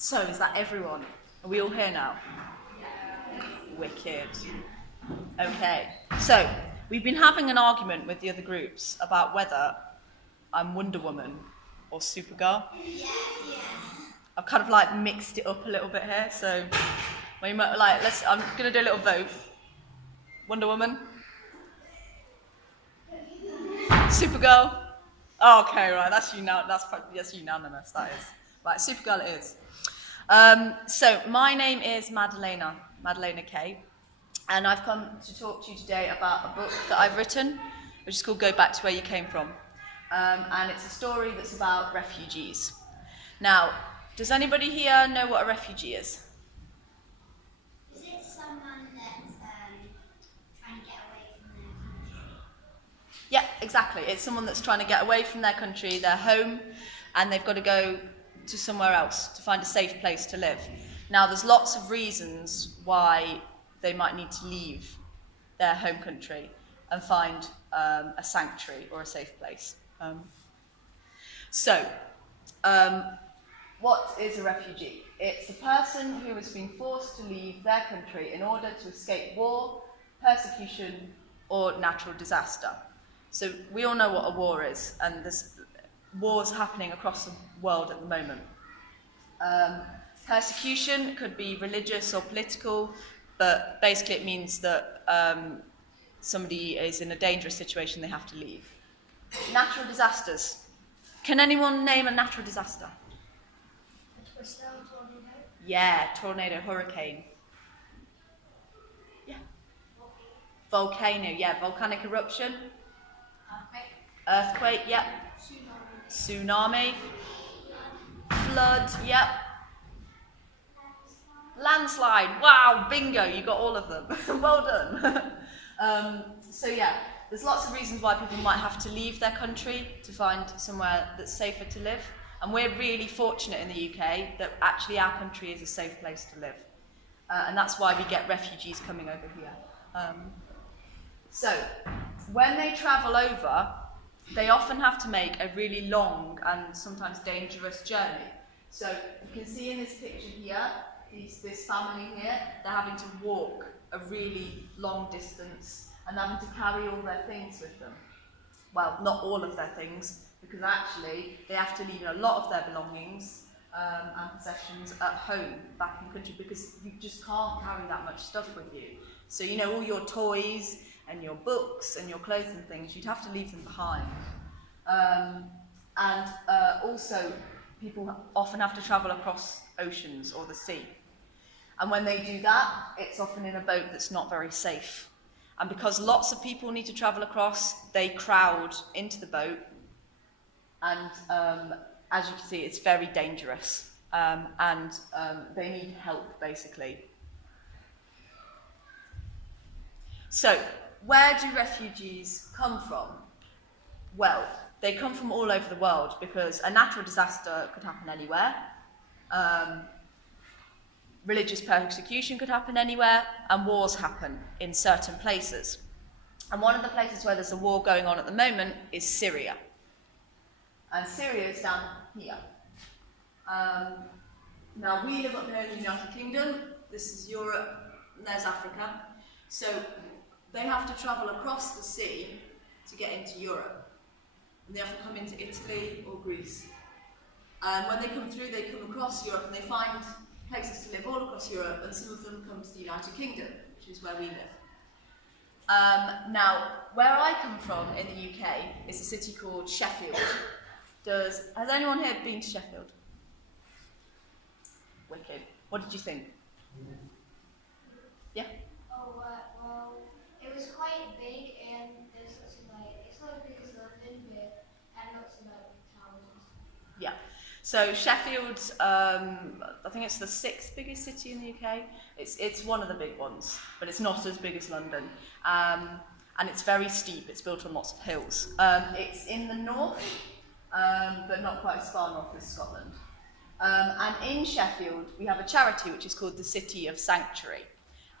So, is that everyone? Are we all here now? Wicked. Okay, so we've been having an argument with the other groups about whether I'm Wonder Woman or Supergirl. I've kind of like mixed it up a little bit here, so we might, like, I'm gonna do a little vote. Wonder Woman? Supergirl? Oh, okay, right, that's unanimous, that is. Right, Supergirl it is. So my name is Madeleina K, and I've come to talk to you today about a book that I've written, which is called Go Back to Where You Came From. And it's a story that's about refugees. Now, does anybody here know what a refugee is? Is it someone that's trying to get away from their country? Yeah, exactly. It's someone that's trying to get away from their country, their home, and they've got to go to somewhere else to find a safe place to live. Now, there's lots of reasons why they might need to leave their home country and find a sanctuary or a safe place. What is a refugee? It's a person who has been forced to leave their country in order to escape war, persecution, or natural disaster. So we all know what a war is, and there's wars happening across the world at the moment. Persecution could be religious or political, but basically it means that somebody is in a dangerous situation, they have to leave. Natural disasters. Can anyone name a natural disaster? A tornado? Yeah, tornado, hurricane. Yeah. Volcano, yeah, volcanic eruption. Earthquake, yeah. Tsunami. Flood, yep. Landslide, wow, bingo, you got all of them. Well done. So yeah, there's lots of reasons why people might have to leave their country to find somewhere that's safer to live. And we're really fortunate in the UK that actually our country is a safe place to live. And that's why we get refugees coming over here. So, when they travel over, they often have to make a really long and sometimes dangerous journey. So you can see in this picture here, this family here, they're having to walk a really long distance and having to carry all their things with them. Well, not all of their things, because actually they have to leave a lot of their belongings and possessions at home, back in the country, because you just can't carry that much stuff with you. So, you know, all your toys and your books and your clothes and things, you'd have to leave them behind. Also, people often have to travel across oceans or the sea. And when they do that, it's often in a boat that's not very safe. And because lots of people need to travel across, they crowd into the boat. And as you can see, it's very dangerous. They need help, basically. So, where do refugees come from? Well, they come from all over the world because a natural disaster could happen anywhere. Religious persecution could happen anywhere, and wars happen in certain places. And one of the places where there's a war going on at the moment is Syria. And Syria is down here. Now, we live up here in the United Kingdom. This is Europe, and there's Africa. So they have to travel across the sea to get into Europe. And they have to come into Italy or Greece. And when they come through, they come across Europe and they find places to live all across Europe, and some of them come to the United Kingdom, which is where we live. Now, where I come from in the UK is a city called Sheffield. Has anyone here been to Sheffield? Wicked. What did you think? Yeah? Oh, well, it was quite big, and there's lots of, it's not as big as London, but had lots of, towns and stuff. Yeah. So Sheffield, I think it's the 6th biggest city in the UK. It's one of the big ones, but it's not as big as London. And it's very steep. It's built on lots of hills. It's in the north, but not quite as far north as Scotland. And in Sheffield, we have a charity which is called the City of Sanctuary.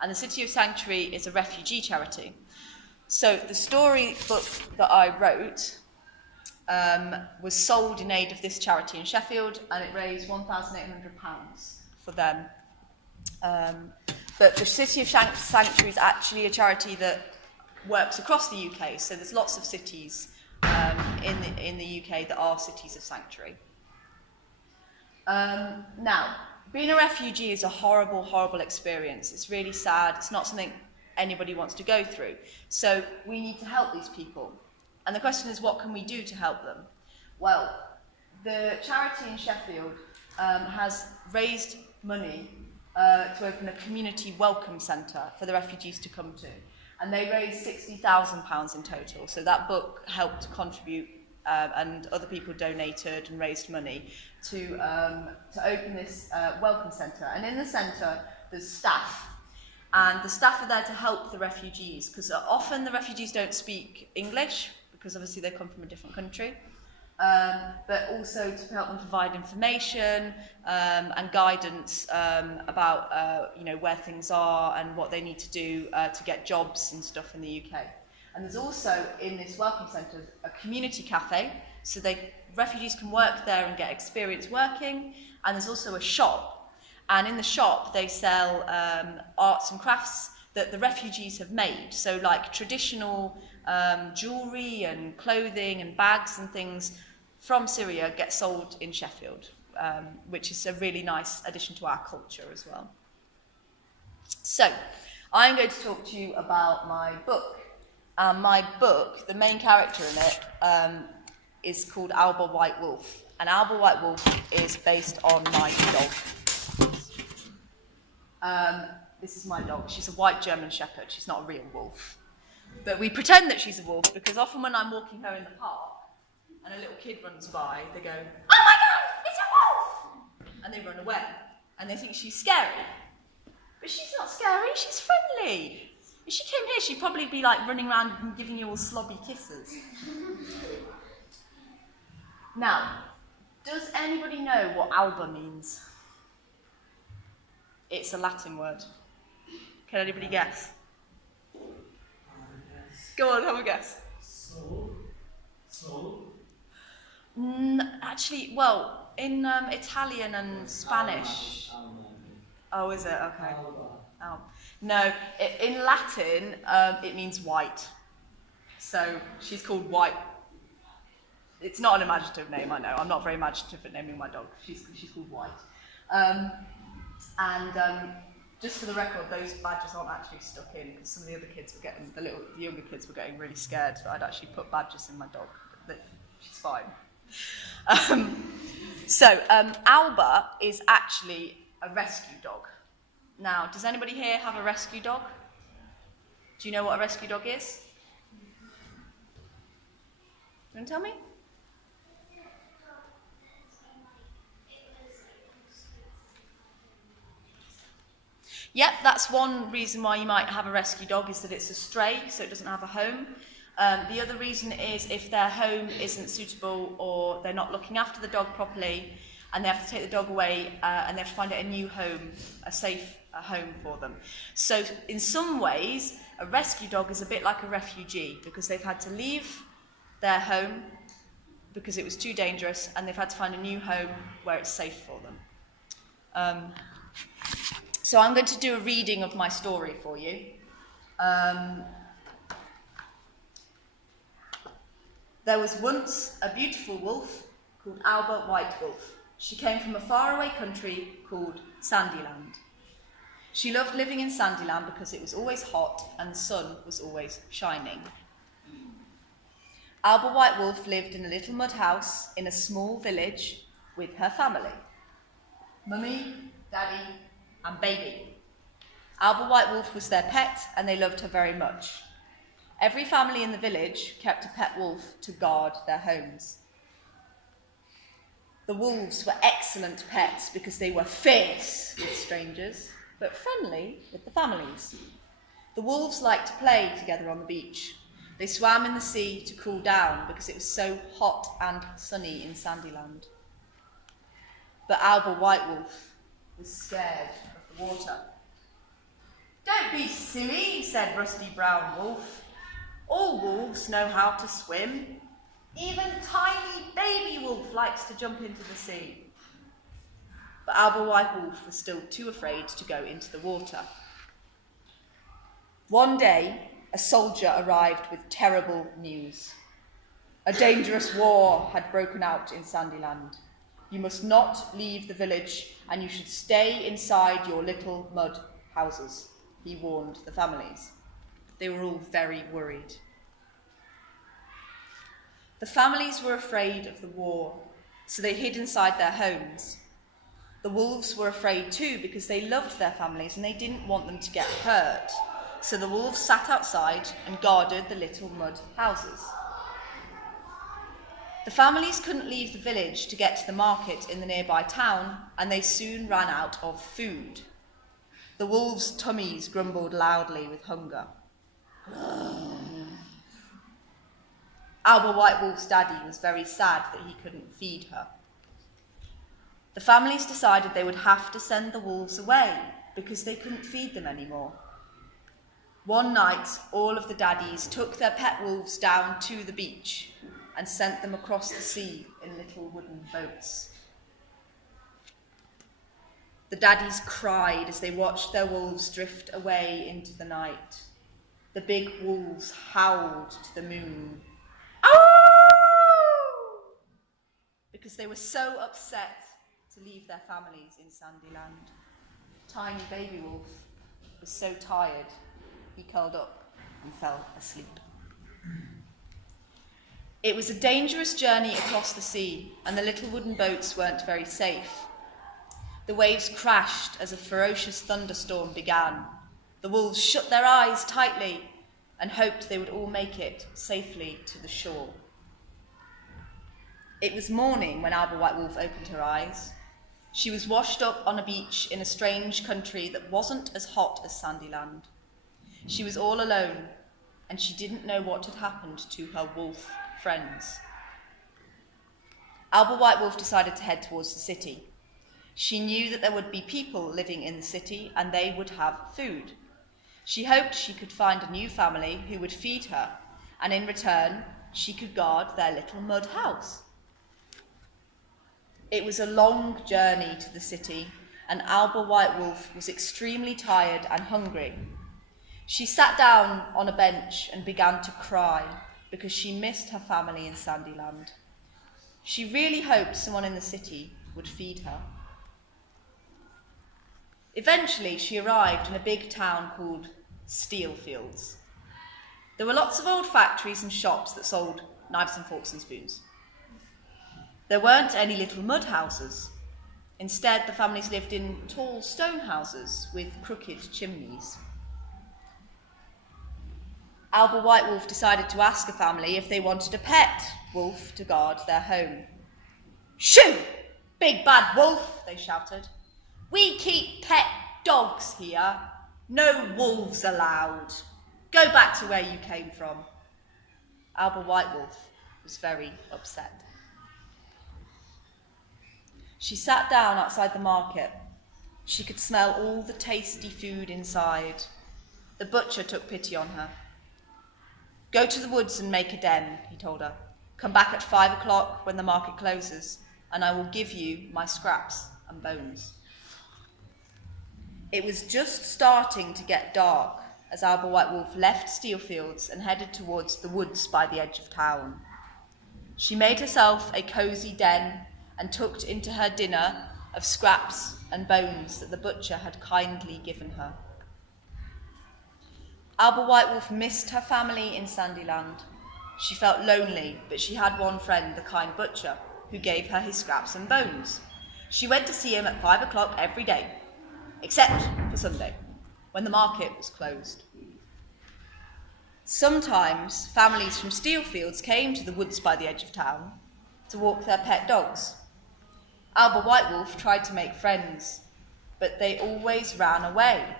And the City of Sanctuary is a refugee charity. So the story book that I wrote was sold in aid of this charity in Sheffield, and it raised £1,800 for them. But the City of Sanctuary is actually a charity that works across the UK, so there's lots of cities in the UK that are cities of sanctuary. Now, being a refugee is a horrible, horrible experience. It's really sad. It's not something anybody wants to go through. So we need to help these people. And the question is, what can we do to help them? Well, the charity in Sheffield has raised money to open a community welcome centre for the refugees to come to. And they raised £60,000 in total. So that book helped contribute, and other people donated and raised money to open this welcome centre. And in the centre, there's staff. And the staff are there to help the refugees, because often the refugees don't speak English, because obviously they come from a different country. But also to help them provide information and guidance about where things are and what they need to do to get jobs and stuff in the UK. And there's also in this welcome centre a community cafe, so refugees can work there and get experience working. And there's also a shop, and in the shop they sell arts and crafts that the refugees have made. So like traditional jewellery and clothing and bags and things from Syria get sold in Sheffield, which is a really nice addition to our culture as well. So, I'm going to talk to you about my book. My book, the main character in it, is called Alba White Wolf. And Alba White Wolf is based on my dog. This is my dog. She's a white German Shepherd. She's not a real wolf. But we pretend that she's a wolf because often when I'm walking her in the park, and a little kid runs by, they go, "Oh my God, it's a wolf!" And they run away. And they think she's scary. But she's not scary, she's friendly. If she came here, she'd probably be like running around and giving you all slobby kisses. Now, does anybody know what Alba means? It's a Latin word. Can anybody guess? Go on, have a guess. Soul? Actually, well, in Italian and Spanish. Oh, is it? Okay. Oh. No, in Latin, it means white. So she's called White. It's not an imaginative name, I know. I'm not very imaginative at naming my dog. She's called White. Just for the record, those badges aren't actually stuck in, because some of the other kids were getting, the younger kids were getting really scared that I'd actually put badges in my dog. But she's fine. Alba is actually a rescue dog. Now, does anybody here have a rescue dog? Do you know what a rescue dog is? You want to tell me? Yep, that's one reason why you might have a rescue dog, is that it's a stray, so it doesn't have a home. The other reason is if their home isn't suitable or they're not looking after the dog properly and they have to take the dog away and they have to find it a new home, a safe home for them. So in some ways, a rescue dog is a bit like a refugee, because they've had to leave their home because it was too dangerous, and they've had to find a new home where it's safe for them. So I'm going to do a reading of my story for you. There was once a beautiful wolf called Alba White Wolf. She came from a faraway country called Sandyland. She loved living in Sandyland because it was always hot and the sun was always shining. Alba White Wolf lived in a little mud house in a small village with her family. Mummy, Daddy, and Baby. Alba White Wolf was their pet and they loved her very much. Every family in the village kept a pet wolf to guard their homes. The wolves were excellent pets because they were fierce with strangers, but friendly with the families. The wolves liked to play together on the beach. They swam in the sea to cool down because it was so hot and sunny in Sandyland. But Alba White Wolf was scared of the water. "Don't be silly," said Rusty Brown Wolf. "All wolves know how to swim. Even tiny baby wolf likes to jump into the sea. But Albert White Wolf was still too afraid to go into the water. One day, a soldier arrived with terrible news. A dangerous war had broken out in Sandyland. You must not leave the village, and you should stay inside your little mud houses, he warned the families. They were all very worried. The families were afraid of the war, so they hid inside their homes. The wolves were afraid too because they loved their families and they didn't want them to get hurt. So the wolves sat outside and guarded the little mud houses. The families couldn't leave the village to get to the market in the nearby town, and they soon ran out of food. The wolves' tummies grumbled loudly with hunger. Albert White Wolf's daddy was very sad that he couldn't feed her. The families decided they would have to send the wolves away because they couldn't feed them anymore. One night, all of the daddies took their pet wolves down to the beach and sent them across the sea in little wooden boats. The daddies cried as they watched their wolves drift away into the night. The big wolves howled to the moon, "Ow!" because they were so upset to leave their families in Sandyland. Tiny baby wolf was so tired, he curled up and fell asleep. It was a dangerous journey across the sea, and the little wooden boats weren't very safe. The waves crashed as a ferocious thunderstorm began. The wolves shut their eyes tightly and hoped they would all make it safely to the shore. It was morning when Albert White Wolf opened her eyes. She was washed up on a beach in a strange country that wasn't as hot as Sandyland. She was all alone, and she didn't know what had happened to her wolf friends. Albert White Wolf decided to head towards the city. She knew that there would be people living in the city and they would have food. She hoped she could find a new family who would feed her, and in return, she could guard their little mud house. It was a long journey to the city, and Albert White Wolf was extremely tired and hungry. She sat down on a bench and began to cry because she missed her family in Sandyland. She really hoped someone in the city would feed her. Eventually, she arrived in a big town called Steelfields. There were lots of old factories and shops that sold knives and forks and spoons. There weren't any little mud houses. Instead, the families lived in tall stone houses with crooked chimneys. Albert White Wolf decided to ask a family if they wanted a pet wolf to guard their home. "Shoo! Big bad wolf!" they shouted. "We keep pet dogs here. No wolves allowed. Go back to where you came from." Albert White Wolf was very upset. She sat down outside the market. She could smell all the tasty food inside. The butcher took pity on her. "Go to the woods and make a den," he told her. "Come back at 5 o'clock when the market closes, and I will give you my scraps and bones." It was just starting to get dark as Albert White Wolf left Steelfields and headed towards the woods by the edge of town. She made herself a cosy den and tucked into her dinner of scraps and bones that the butcher had kindly given her. Albert White Wolf missed her family in Sandyland. She felt lonely, but she had one friend, the kind butcher, who gave her his scraps and bones. She went to see him at 5 o'clock every day, except for Sunday, when the market was closed. Sometimes families from Steelfields came to the woods by the edge of town to walk their pet dogs. Albert White Wolf tried to make friends, but they always ran away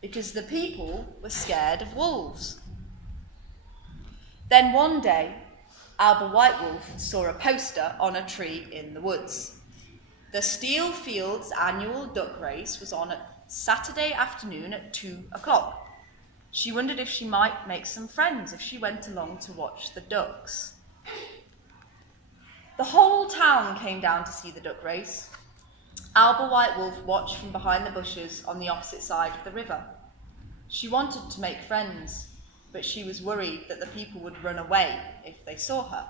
because the people were scared of wolves. Then one day, Albert White Wolf saw a poster on a tree in the woods. The Steelfields annual duck race was on at Saturday afternoon at 2 o'clock. She wondered if she might make some friends if she went along to watch the ducks. town came down to see the duck race. Alba White Wolf watched from behind the bushes on the opposite side of the river. She wanted to make friends, but she was worried that the people would run away if they saw her.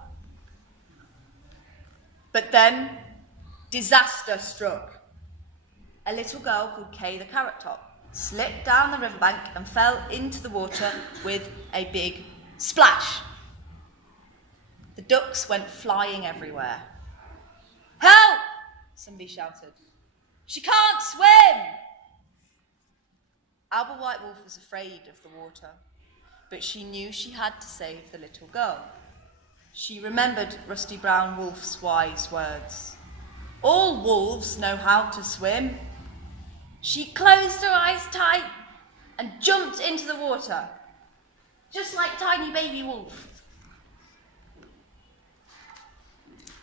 But then, disaster struck. A little girl called Kay the Carrot Top slipped down the riverbank and fell into the water with a big splash. The ducks went flying everywhere. "Help!" somebody shouted. "She can't swim!" Alba White Wolf was afraid of the water, but she knew she had to save the little girl. She remembered Rusty Brown Wolf's wise words. "All wolves know how to swim." She closed her eyes tight and jumped into the water, just like tiny baby wolf.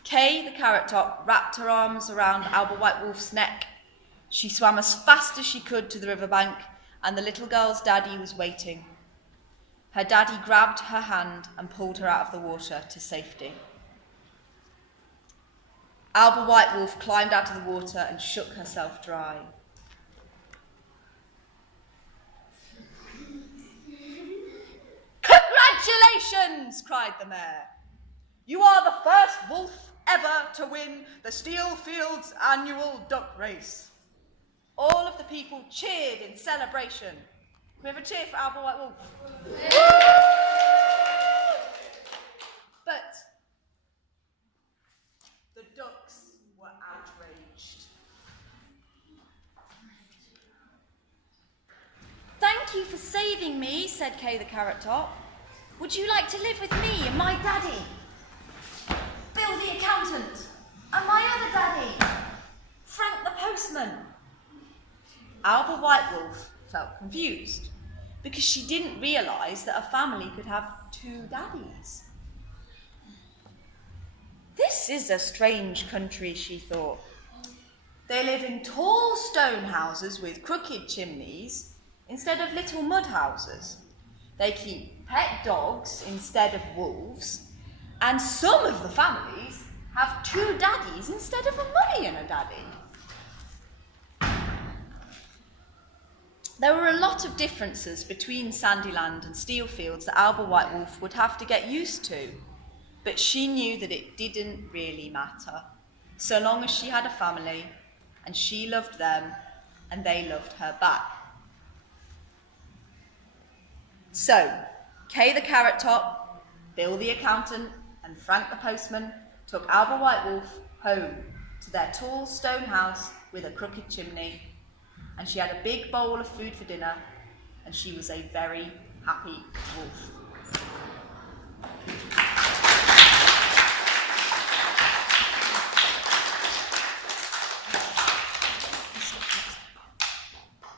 Kay the Carrot Top wrapped her arms around Alba White Wolf's neck. She swam as fast as she could to the riverbank, and the little girl's daddy was waiting. Her daddy grabbed her hand and pulled her out of the water to safety. Alba White Wolf climbed out of the water and shook herself dry. "Congratulations!" cried the mayor. "You are the first wolf ever to win the Steel Fields annual duck race." All of the people cheered in celebration. Can we have a cheer for Alba White Wolf? But the ducks were outraged. "Thank you for saving me," said Kay the Carrot Top. "Would you like to live with me and my daddy, Bill the accountant, and my other daddy, Frank the postman?" Alba White Wolf felt confused because she didn't realise that a family could have two daddies. This is a strange country, she thought. They live in tall stone houses with crooked chimneys instead of little mud houses. They keep pet dogs instead of wolves, and some of the families have two daddies instead of a mummy and a daddy. There were a lot of differences between Sandyland and Steelfields that Alba White Wolf would have to get used to, but she knew that it didn't really matter, so long as she had a family and she loved them and they loved her back. So, Kay the Carrot Top, Bill the accountant, and Frank the postman took Alba White Wolf home to their tall stone house with a crooked chimney, and she had a big bowl of food for dinner, and she was a very happy wolf.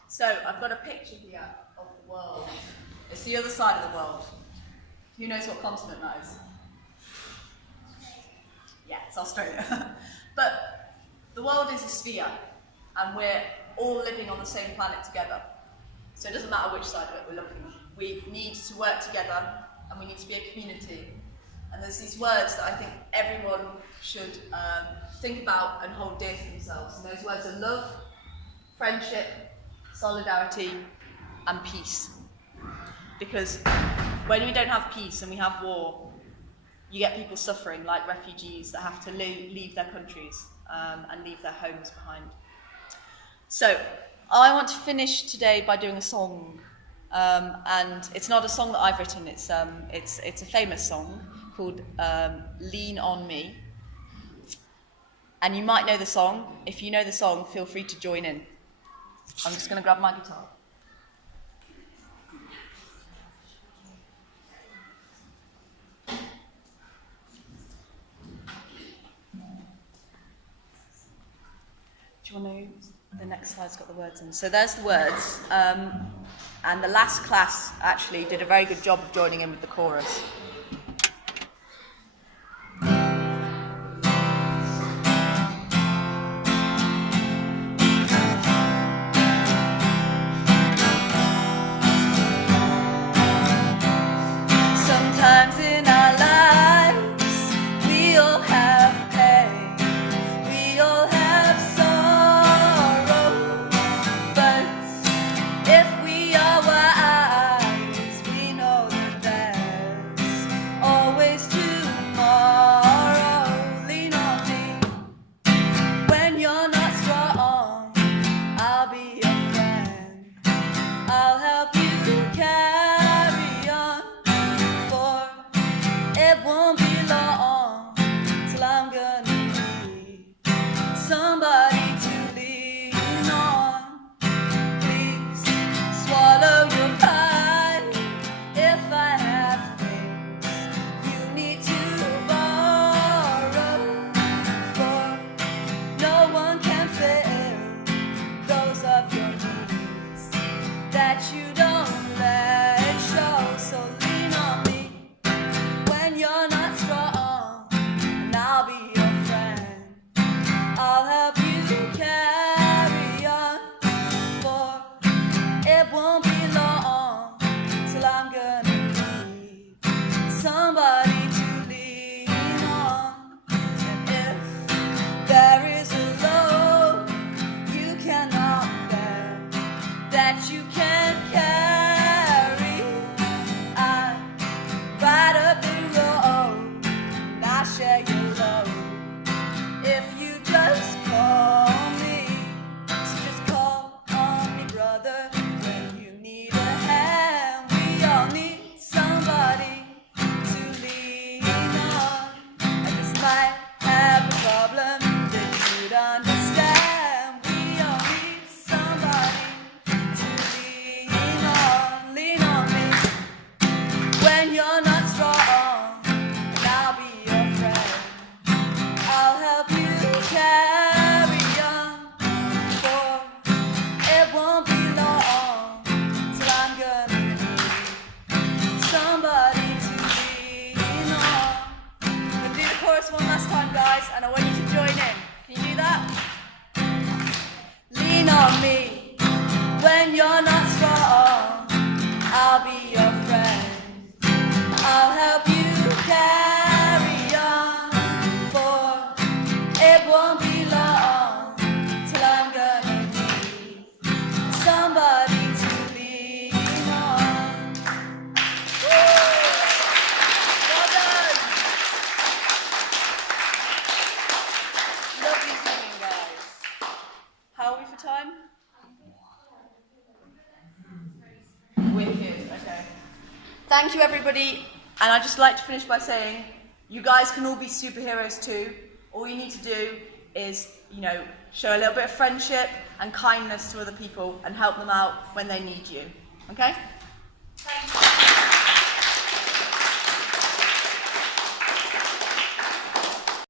So I've got a picture here of the world. It's the other side of the world. Who knows what continent that is? Yeah, it's Australia. But the world is a sphere, and we're all living on the same planet together. So it doesn't matter which side of it we're looking at. We need to work together, and we need to be a community. And there's these words that I think everyone should think about and hold dear to themselves. And those words are love, friendship, solidarity, and peace. Because when we don't have peace and we have war, you get people suffering, like refugees that have to leave their countries and leave their homes behind. So, I want to finish today by doing a song, and it's not a song that I've written. It's a famous song called "Lean on Me," and you might know the song. If you know the song, feel free to join in. I'm just going to grab my guitar. Do you want to? The next slide's got the words in. So there's the words, and the last class actually did a very good job of joining in with the chorus. Sometimes in our lives we all have pain. guys, and I want you to join in. Can you do that? Lean on me when you're not strong. I'll be your friend. I'll help you carry on, for it won't be long till I'm gonna need somebody to lean on. Well done. Lovely singing, guys. How are we for time? Wicked, okay. Thank you, everybody. And I'd just like to finish by saying, you guys can all be superheroes too. All you need to do is, show a little bit of friendship and kindness to other people and help them out when they need you. Okay? Thank you.